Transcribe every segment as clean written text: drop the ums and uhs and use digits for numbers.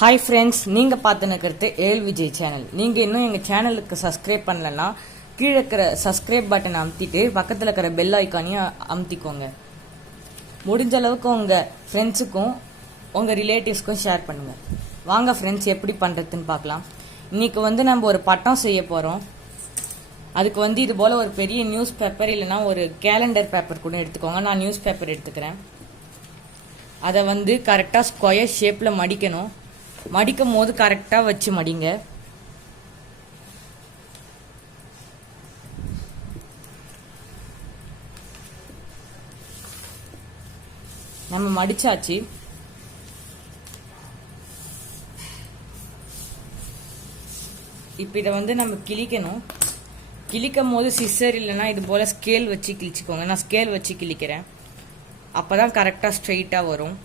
Hi friends, நீங்கள் பார்த்துன்னு ஏல் விஜய் சேனல். நீங்கள் இன்னும் எங்கள் சேனலுக்கு சப்ஸ்கிரைப் பண்ணலன்னா கீழே இருக்கிற சப்ஸ்கிரைப் பட்டனை அமுத்திட்டு பக்கத்தில் இருக்கிற பெல் ஐக்கானையும் அமுத்திக்கோங்க. முடிஞ்ச அளவுக்கு உங்கள் ஃப்ரெண்ட்ஸுக்கும் உங்கள் ரிலேட்டிவ்ஸ்க்கும் ஷேர் பண்ணுங்கள். வாங்க ஃப்ரெண்ட்ஸ், எப்படி பண்ணுறதுன்னு பார்க்கலாம். இன்றைக்கி நம்ம ஒரு பட்டம் செய்ய போகிறோம். அதுக்கு இது போல் ஒரு பெரிய நியூஸ் பேப்பர் இல்லைனா ஒரு கேலண்டர் பேப்பர் கூட எடுத்துக்கோங்க. நான் நியூஸ் பேப்பர் எடுத்துக்கிறேன். அதை கரெக்டாக ஸ்கொயர் ஷேப்பில் மடிக்கணும். மடிக்கும் போது கரெக்டாக வச்சு மடிங்க. நம்ம மடிச்சாச்சு. இப்போ இதை நம்ம கிழிக்கணும். கிழிக்கும் போது சிசர் இல்லைன்னா இது போல ஸ்கேல் வச்சு கிழிச்சிக்கோங்க. நான் ஸ்கேல் வச்சு கிழிக்கிறேன். அப்போதான் கரெக்டாக ஸ்ட்ரெயிட்டாக வரும்.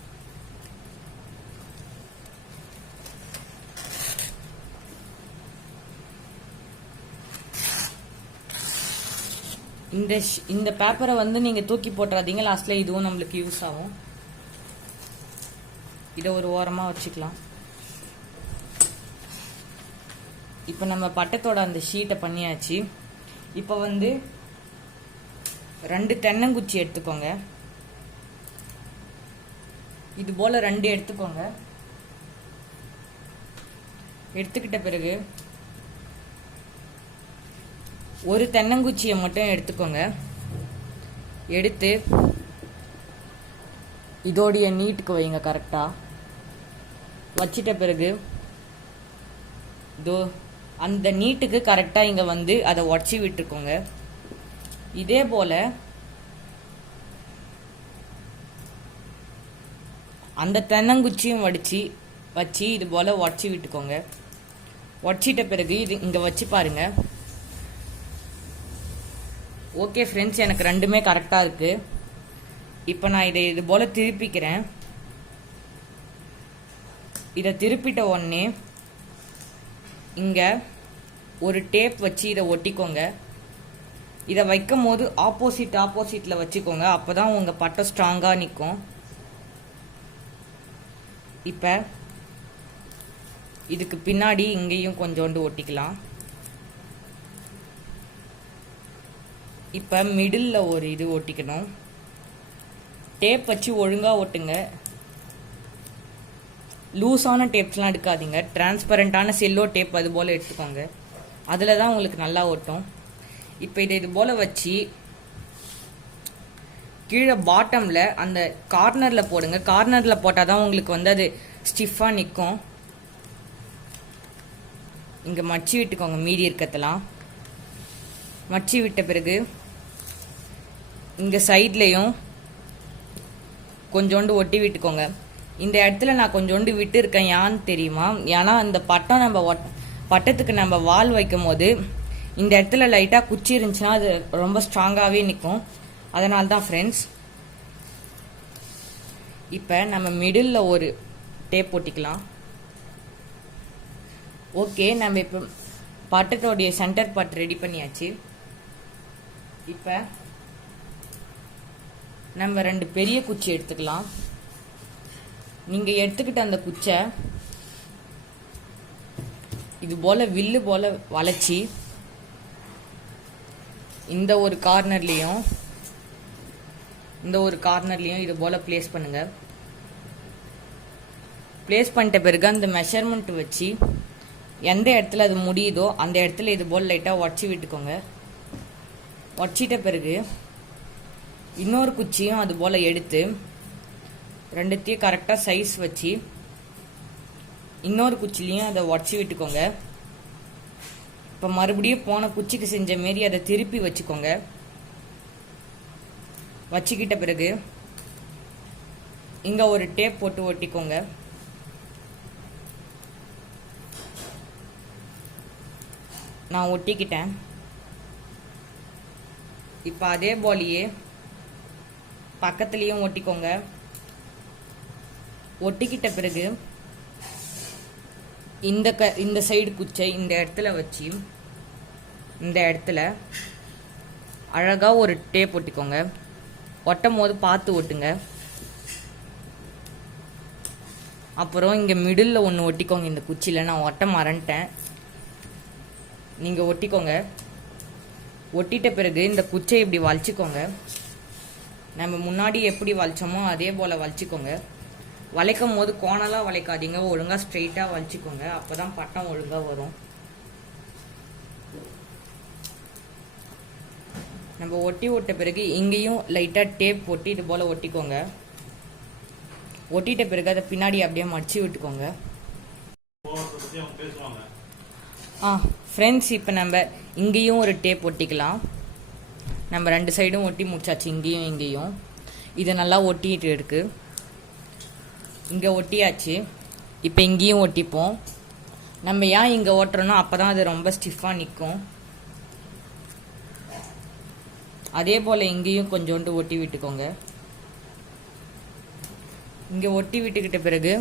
இந்த பேப்பரை நீங்கள் தூக்கி போட்டுறாதீங்க. லாஸ்ட்ல இதுவும் நம்மளுக்கு யூஸ் ஆகும். இதை ஒரு ஓரமாக வச்சுக்கலாம். இப்போ நம்ம பட்டத்தோட அந்த ஷீட்டை பண்ணியாச்சு. இப்போ 2 தென்னங்குச்சி எடுத்துக்கோங்க. இது போல 2 எடுத்துக்கோங்க. எடுத்துக்கிட்ட பிறகு ஒரு தென்னங்குச்சியை மட்டும் எடுத்துக்கோங்க. எடுத்து இதோடைய நீட்டுக்கு வைங்க. கரெக்டாக வச்சிட்ட பிறகு இதோ அந்த நீட்டுக்கு கரெக்டாக இங்கே அதை உடச்சி விட்டுருக்கோங்க. இதே போல் அந்த தென்னங்குச்சியும் வச்சு இது போல் உடச்சி விட்டுக்கோங்க. உடச்சிட்ட பிறகு இது இங்கே வச்சு பாருங்க. ஓகே ஃப்ரெண்ட்ஸ், எனக்கு 2மே கரெக்டாக இருக்குது. இப்போ நான் இதை இது போல் திருப்பிக்கிறேன். இதை திருப்பிட்ட உடனே இங்கே ஒரு டேப் வச்சு இதை ஒட்டிக்கோங்க. இதை வைக்கும் போது ஆப்போசிட்டில் வச்சுக்கோங்க. அப்போ தான் உங்கள் பட்டம் ஸ்ட்ராங்காக நிற்கும். இப்போ இதுக்கு பின்னாடி இங்கேயும் கொஞ்சோண்டு ஒட்டிக்கலாம். இப்போ மிடில் ஒரு இது ஒட்டிக்கணும். டேப் வச்சு ஒழுங்காக ஒட்டுங்க. லூஸான டேப்ஸ்லாம் எடுக்காதீங்க. டிரான்ஸ்பரண்டான செல்லோ டேப் அது போல் எடுத்துக்கோங்க. அதில் தான் உங்களுக்கு நல்லா ஒட்டும். இப்போ இதை இது போல் வச்சு கீழே பாட்டமில் அந்த கார்னரில் போடுங்க. கார்னரில் போட்டால் தான் உங்களுக்கு அது ஸ்டிஃபாக நிற்கும். இங்கே மடிச்சு விட்டுக்கோங்க. மீதி இருக்கிறதெல்லாம் மடிச்சு விட்ட பிறகு இங்கே சைட்லேயும் கொஞ்சோண்டு ஒட்டி விட்டுக்கோங்க. இந்த இடத்துல நான் கொஞ்சோண்டு விட்டு இருக்கேன். ஏன்னு தெரியுமா? ஏன்னா இந்த பட்டம் பட்டத்துக்கு நம்ம வால் வைக்கும் போது இந்த இடத்துல லைட்டாக குச்சி இருந்துச்சுன்னா அது ரொம்ப ஸ்ட்ராங்காகவே நிற்கும். அதனால தான் ஃப்ரெண்ட்ஸ். இப்போ நம்ம மிடில் ஒரு டேப் போட்டிக்கலாம். ஓகே, நம்ம இப்போ பட்டத்தோடைய சென்டர் பார்ட் ரெடி பண்ணியாச்சு. இப்போ நம்ம 2 பெரிய குச்சி எடுத்துக்கலாம். நீங்கள் எடுத்துக்கிட்ட அந்த குச்சை இது போல் வில்லு போல் வளைச்சி இந்த ஒரு கார்னர்லேயும் இது போல் ப்ளேஸ் பண்ணுங்க. ப்ளேஸ் பண்ணிட்ட பிறகு அந்த மெஷர்மெண்ட் வச்சு எந்த இடத்துல அது முடியுதோ அந்த இடத்துல இது போல் லைட்டாக உடச்சி விட்டுக்கோங்க. உடச்சிட்ட பிறகு இன்னொரு குச்சியும் அது போல் எடுத்து 2த்தையும் கரெக்டாக சைஸ் வச்சு இன்னொரு குச்சிலையும் அதை உடச்சி விட்டுக்கோங்க. இப்போ மறுபடியும் போன குச்சிக்கு செஞ்ச மாரி அதை திருப்பி வச்சுக்கோங்க. வச்சுக்கிட்ட பிறகு இங்கே ஒரு டேப் போட்டு ஒட்டிக்கோங்க. நான் ஒட்டிக்கிட்டேன். இப்போ அதே போலியே பக்கத்துலேயும் ஒட்டிக்கோங்க. ஒட்டிக்கிட்ட பிறகு இந்த சைடு குச்சை இந்த இடத்துல வச்சு இந்த இடத்துல அழகாக ஒரு டேப் ஒட்டிக்கோங்க. ஒட்டும் போது பார்த்து ஒட்டுங்க. அப்புறம் இங்கே மிடில் ஒன்று ஒட்டிக்கோங்க. இந்த குச்சியில் நான் ஒட்ட மறந்துட்டேன், நீங்கள் ஒட்டிக்கோங்க. ஒட்டிட்ட பிறகு இந்த குச்சை இப்படி வளைச்சிக்கோங்க. நம்ம முன்னாடி எப்படி வளைச்சோமோ அதே போல் வளைச்சிக்கோங்க. வளைக்கும் போது கோணலாக வளைக்காதீங்க, ஒழுங்காக ஸ்ட்ரெயிட்டாக வளைச்சிக்கோங்க. அப்போ தான் பட்டம் ஒழுங்காக வரும். நம்ம ஒட்டி விட்ட பிறகு இங்கேயும் லைட்டாக டேப் போட்டு இது போல் ஒட்டிக்கோங்க. ஒட்டிட்ட பிறகு அதை பின்னாடி அப்படியே மடிச்சு விட்டுக்கோங்க. ஃப்ரெண்ட்ஸ், இப்போ நம்ம இங்கேயும் ஒரு டேப் ஒட்டிக்கலாம். நம்ம 2 சைடும் ஒட்டி முடிச்சாச்சு, இங்கேயும் இங்கேயும். இதை நல்லா ஒட்டிட்டு இருக்கு. இங்கே ஒட்டியாச்சு. இப்போ இங்கேயும் ஒட்டிப்போம். நம்ம ஏன் இங்கே ஓட்டுறோன்னா அப்போ தான் அது ரொம்ப ஸ்டிஃபாக நிற்கும். அதே போல் இங்கேயும் கொஞ்சோண்டு ஒட்டி விட்டுக்கோங்க. இங்கே ஒட்டி விட்டுக்கிட்ட பிறகு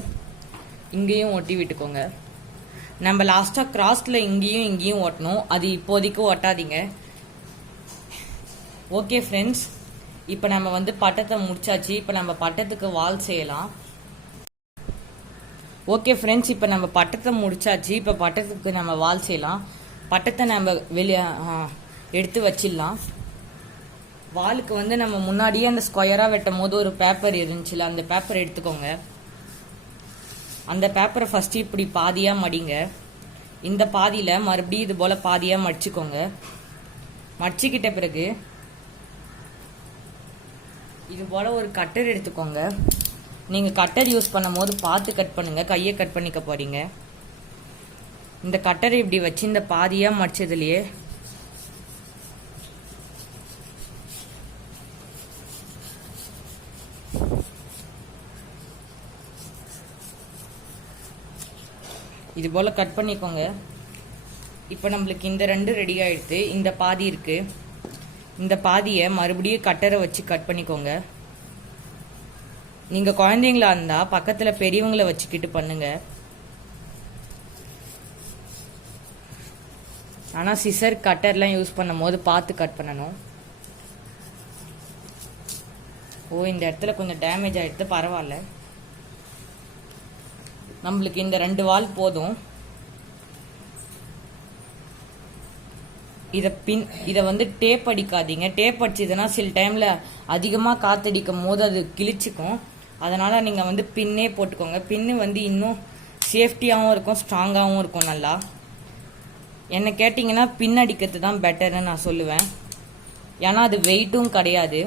இங்கேயும் ஒட்டி விட்டுக்கோங்க. நம்ம லாஸ்ட்டாக கிராஸில் இங்கேயும் இங்கேயும் ஓட்டணும், அது இப்போதைக்கு ஒட்டாதீங்க. ஓகே ஃப்ரெண்ட்ஸ், இப்போ நம்ம வந்து பட்டத்தை முடிச்சாச்சு. இப்போ நம்ம பட்டத்துக்கு வால் செய்யலாம். ஓகே ஃப்ரெண்ட்ஸ், இப்போ நம்ம பட்டத்தை முடிச்சாச்சு. இப்போ பட்டத்துக்கு நம்ம வால் செய்யலாம். பட்டத்தை நம்ம வெளியே எடுத்து வச்சிடலாம். வாலுக்கு வந்து நம்ம முன்னாடியே அந்த ஸ்கொயராக வெட்டும் போது ஒரு பேப்பர் இருந்துச்சுல, அந்த பேப்பர் எடுத்துக்கோங்க. அந்த பேப்பரை ஃபஸ்ட்டு இப்படி பாதியாக மடிங்க. இந்த பாதியில் மறுபடியும் இது போல் பாதியாக மடிச்சுக்கோங்க. மடிச்சுக்கிட்ட பிறகு இது போல் ஒரு கட்டர் எடுத்துக்கோங்க. நீங்கள் கட்டர் யூஸ் பண்ணும் போது பார்த்து கட் பண்ணுங்கள், கையை கட் பண்ணிக்க போகிறீங்க. இந்த கட்டரை இப்படி வச்சு இந்த பாதியாக மடிச்சதுலையே இது போல் கட் பண்ணிக்கோங்க. இப்போ நம்மளுக்கு இந்த 2 ரெடி ஆகிடுது. இந்த பாதி இருக்குது, இந்த பாதியை மறுபடியும் கட்டரை வச்சு கட் பண்ணிக்கோங்க. நீங்கள் குழந்தைங்களா இருந்தால் பக்கத்தில் பெரியவங்களை வச்சுக்கிட்டு பண்ணுங்க. ஆனால் சிசர் கட்டர்லாம் யூஸ் பண்ணும் போது பார்த்து கட் பண்ணணும். இந்த இடத்துல கொஞ்சம் டேமேஜ் ஆகிடுது, பரவாயில்ல. நம்மளுக்கு இந்த 2 வால் போதும். இதை வந்து டேப் அடிக்காதீங்க. டேப் அடிச்சதுன்னா சில டைமில் அதிகமாக காற்றடிக்கும் போது அது கிழிச்சிக்கும். அதனால் நீங்கள் வந்து பின்னே போட்டுக்கோங்க. பின்னு வந்து இன்னும் சேஃப்டியாகவும் இருக்கும், ஸ்ட்ராங்காகவும் இருக்கும். நல்லா என்ன கேட்டிங்கன்னா பின் அடிக்கிறது தான் பெட்டர்னு நான் சொல்லுவேன். ஏன்னா அது வெயிட்டும் கிடையாது.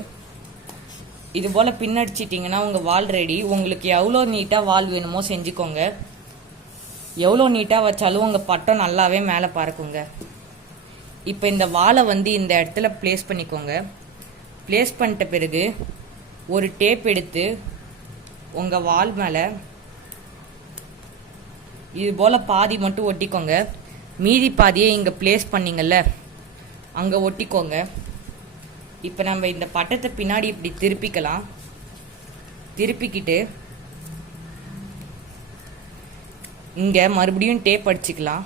இது போல் பின் அடிச்சிட்டிங்கன்னா உங்கள் வால் ரெடி. உங்களுக்கு எவ்வளோ நீட்டாக வால் வேணுமோ செஞ்சுக்கோங்க. எவ்வளோ நீட்டாக வச்சாலும் உங்கள் பட்டம் நல்லாவே மேலே பறக்குங்க. இப்போ இந்த வாலை வந்து இந்த இடத்துல ப்ளேஸ் பண்ணிக்கோங்க. ப்ளேஸ் பண்ணிட்ட பிறகு ஒரு டேப் எடுத்து உங்கள் வால் மேலே இது போல் பாதி மட்டும் ஒட்டிக்கோங்க. மீதி பாதியை இங்கே ப்ளேஸ் பண்ணிங்கல்ல, அங்கே ஒட்டிக்கோங்க. இப்போ நம்ம இந்த பட்டத்தை பின்னாடி இப்படி திருப்பிக்கலாம். திருப்பிக்கிட்டு இங்கே மறுபடியும் டேப் அடிச்சுக்கலாம்.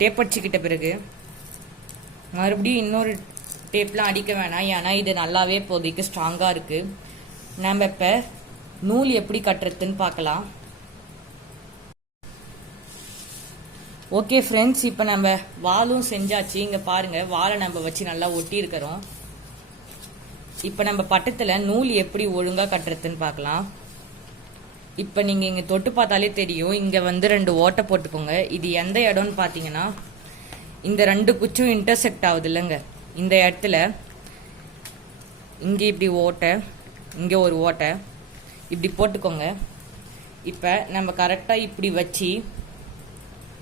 டேப் அடிச்சுக்கிட்ட பிறகு மறுபடியும் இன்னொரு டேப்லாம் அடிக்க வேணாம், ஏன்னா இது நல்லாவே இப்போதைக்கு ஸ்ட்ராங்காக இருக்குது. நம்ம இப்போ நூல் எப்படி கட்டுறதுன்னு பார்க்கலாம். ஓகே ஃப்ரெண்ட்ஸ், இப்போ நம்ம வாலும் செஞ்சாச்சு. இங்கே பாருங்கள், வாலை நம்ம வச்சு நல்லா ஒட்டி இருக்கிறோம். இப்போ நம்ம பட்டத்தில் நூல் எப்படி ஒழுங்காக கட்டுறதுன்னு பார்க்கலாம். இப்போ நீங்கள் இங்கே தொட்டு பார்த்தாலே தெரியும், இங்கே வந்து 2 ஓட்டை போட்டுக்கோங்க. இது எந்த இடம்னு பார்த்தீங்கன்னா இந்த 2 குச்சும் இன்டர்செக்ட் ஆகுது இல்லைங்க, இந்த இடத்துல. இங்கே இப்படி ஓட்டை, இங்கே ஒரு ஓட்டை, இப்படி போட்டுக்கோங்க. இப்போ நம்ம கரெக்டாக இப்படி வச்சு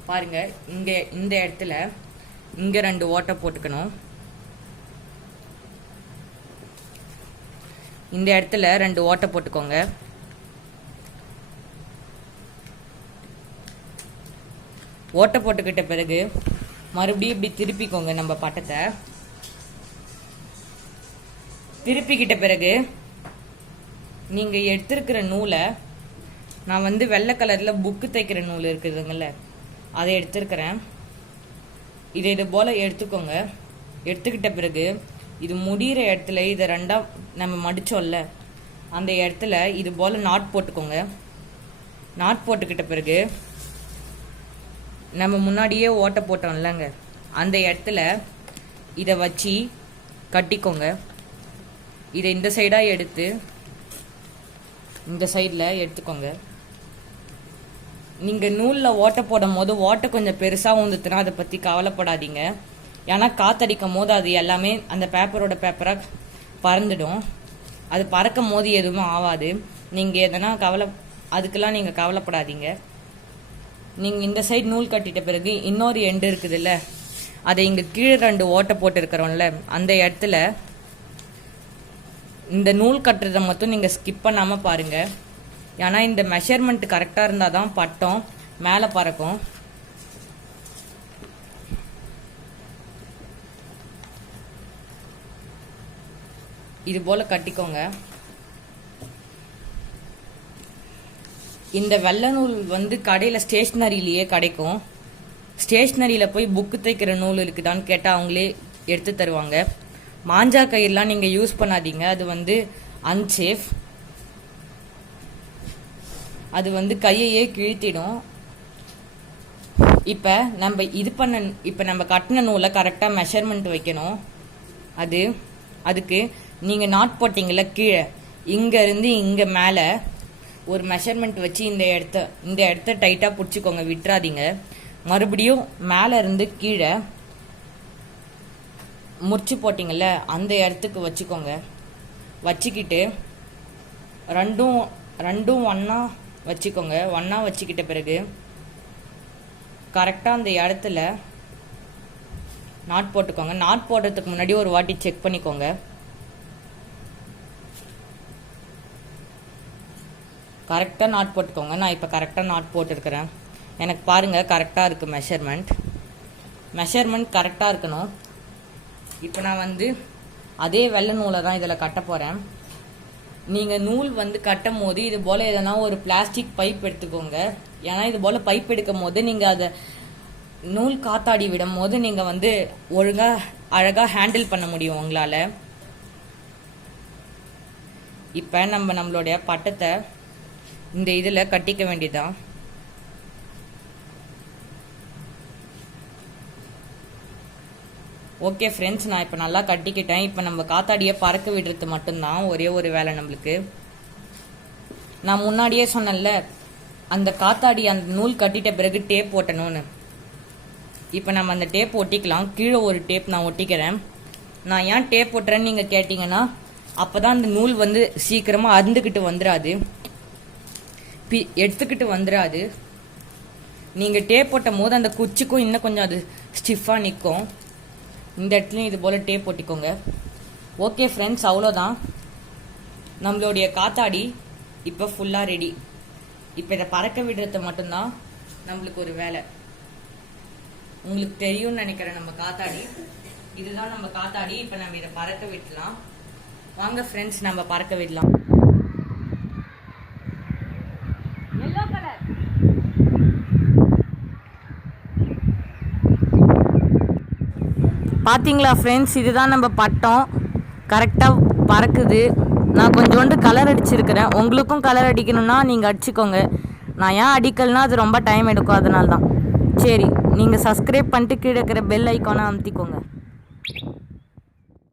பாருங்க, இங்கே இந்த இடத்துல இங்கே 2 ஓட்டை போட்டுக்கணும். இந்த இடத்துல 2 ஓட்டை போட்டுக்கோங்க. ஓட்டை போட்டுக்கிட்ட பிறகு மறுபடியும் இப்படி திருப்பிக்கோங்க நம்ம பட்டத்தை. திருப்பிக்கிட்ட பிறகு நீங்கள் எடுத்திருக்கிற நூலை, நான் வந்து வெள்ளை கலரில் புக்கு தைக்கிற நூல் இருக்குதுங்கள்ல, அதை எடுத்துருக்கிறேன். இது போல் எடுத்துக்கோங்க. எடுத்துக்கிட்ட பிறகு இது முடிகிற இடத்துல இதை ரெண்டாக நம்ம மடித்தோம்ல அந்த இடத்துல இது போல் நாட் போட்டுக்கோங்க. நாட் போட்டுக்கிட்ட பிறகு நம்ம முன்னாடியே ஓட்டை போட்டோம் இல்லைங்க, அந்த இடத்துல இதை வச்சு கட்டிக்கோங்க. இதை இந்த சைடாக எடுத்து இந்த சைடில் எடுத்துக்கோங்க. நீங்கள் நூலில் ஓட்டை போடும் போது ஓட்டை கொஞ்சம் பெருசாக வந்துட்டுனா அதை பற்றி கவலைப்படாதீங்க. ஏன்னா காற்றடிக்கும் போது அது எல்லாமே அந்த பேப்பராக பறந்துடும். அது பறக்கும் போது எதுவும் ஆகாது. நீங்கள் எதனா அதுக்கெல்லாம் நீங்கள் கவலைப்படாதீங்க. நீங்கள் இந்த சைடு நூல் கட்டிட்ட பிறகு இன்னொரு எண்டு இருக்குதுல்ல, அதை இங்கே கீழே 2 ஓட்டை போட்டுருக்கிறோம்ல அந்த இடத்துல இந்த நூல் கட்டுறதை மட்டும் நீங்கள் ஸ்கிப் பண்ணாமல் பாருங்கள். ஏன்னா இந்த மெஷர்மெண்ட் கரெக்டாக இருந்தால் தான் பட்டம் மேலே பறக்கும். இது போல் கட்டிக்கோங்க. இந்த வெள்ளை நூல் வந்து கடையில் ஸ்டேஷ்னரியிலேயே கிடைக்கும். ஸ்டேஷ்னரியில் போய் புக்கு தைக்கிற நூல் இருக்குதான்னு கேட்டால் அவங்களே எடுத்து தருவாங்க. மாஞ்சா கயிறுலாம் நீங்கள் யூஸ் பண்ணாதீங்க, அது வந்து அன்சேஃப். அது வந்து கையையே கிழித்திடும். இப்போ நம்ம கட்டின நூலை கரெக்டாக மெஷர்மெண்ட் வைக்கணும். அதுக்கு நீங்கள் நாட் போட்டிங்கள்ல கீழே இங்கேருந்து இங்கே மேலே ஒரு மெஷர்மெண்ட் வச்சு இந்த இடத்த டைட்டாக பிடிச்சிக்கோங்க, விட்டுறாதீங்க. மறுபடியும் மேலே இருந்து கீழே முடிச்சு போட்டிங்கள்ல அந்த இடத்துக்கு வச்சுக்கோங்க. வச்சுக்கிட்டு ரெண்டும் ஒன்றா வச்சுக்கோங்க. ஒன்றா வச்சுக்கிட்ட பிறகு கரெக்டாக அந்த இடத்துல நாட் போட்டுக்கோங்க. நாட் போடுறதுக்கு முன்னாடி ஒரு வாட்டி செக் பண்ணிக்கோங்க. கரெக்டாக நாட் போட்டுக்கோங்க. நான் இப்போ கரெக்டாக நாட் போட்டுருக்கிறேன். எனக்கு பாருங்கள் கரெக்டாக இருக்குது. மெஷர்மெண்ட் கரெக்டாக இருக்கணும். இப்போ நான் வந்து அதே வெள்ளை நூலை தான் இதில் கட்ட போகிறேன். நீங்கள் நூல் வந்து கட்டும் போது இது போல் எதனா ஒரு பிளாஸ்டிக் பைப் எடுத்துக்கோங்க. ஏன்னா இது போல் பைப் எடுக்கும் போது நீங்கள் அதை நூல் காத்தாடி விடும் போது நீங்கள் வந்து அழகாக ஹேண்டில் பண்ண முடியும் உங்களால். இப்போ நம்மளுடைய பட்டத்தை இந்த இதில் கட்டிக்க வேண்டியதான். ஓகே ஃப்ரெண்ட்ஸ், நான் இப்போ நல்லா கட்டிக்கிட்டேன். இப்போ நம்ம காத்தாடியை பறக்க விடுறது மட்டும்தான் ஒரே ஒரு வேலை நம்மளுக்கு. நான் முன்னாடியே சொன்னேன்ல, அந்த காத்தாடி அந்த நூல் கட்டிட்ட பிறகு டேப் ஓட்டணும்னு. இப்போ நம்ம அந்த டேப் ஒட்டிக்கலாம். கீழே ஒரு டேப் நான் ஒட்டிக்கிறேன். நான் ஏன் டேப் ஓட்டுறேன்னு நீங்கள் கேட்டிங்கன்னா, அப்போ தான் அந்த நூல் வந்து சீக்கிரமாக அறுந்துக்கிட்டு வந்துடாது, எடுத்துக்கிட்டு வந்துடாது. நீங்கள் டேப் போட்டும் போது அந்த குச்சிக்கும் இன்னும் கொஞ்சம் அது ஸ்டிஃபாக நிற்கும். இந்த இடத்துலையும் இது போல் டேப் போட்டிக்கோங்க. ஓகே ஃப்ரெண்ட்ஸ், அவ்வளோதான். நம்மளுடைய காத்தாடி இப்போ ஃபுல்லாக ரெடி. இப்போ இதை பறக்க விடுறது மட்டும்தான் நம்மளுக்கு ஒரு வேலை. உங்களுக்கு தெரியும்னு நினைக்கிறேன் நம்ம காத்தாடி. இதுதான் நம்ம காத்தாடி. இப்போ நம்ம இதை பறக்க விடலாம். வாங்க ஃப்ரெண்ட்ஸ், நம்ம பறக்க விடலாம். பார்த்தீங்களா ஃப்ரெண்ட்ஸ், இதுதான் நம்ம பட்டம். கரெக்டாக பறக்குது. நான் கொஞ்சோண்டு கலர் அடிச்சிருக்கிறேன். உங்களுக்கும் கலர் அடிக்கணும்னா நீங்கள் அடிச்சுக்கோங்க. நான் ஏன் அடிக்கலைன்னா அது ரொம்ப டைம் எடுக்கும், அதனால தான். சரி, நீங்கள் சப்ஸ்கிரைப் பண்ணிட்டு கீழே இருக்கிற பெல் ஐக்கானை அமுத்திக்கோங்க.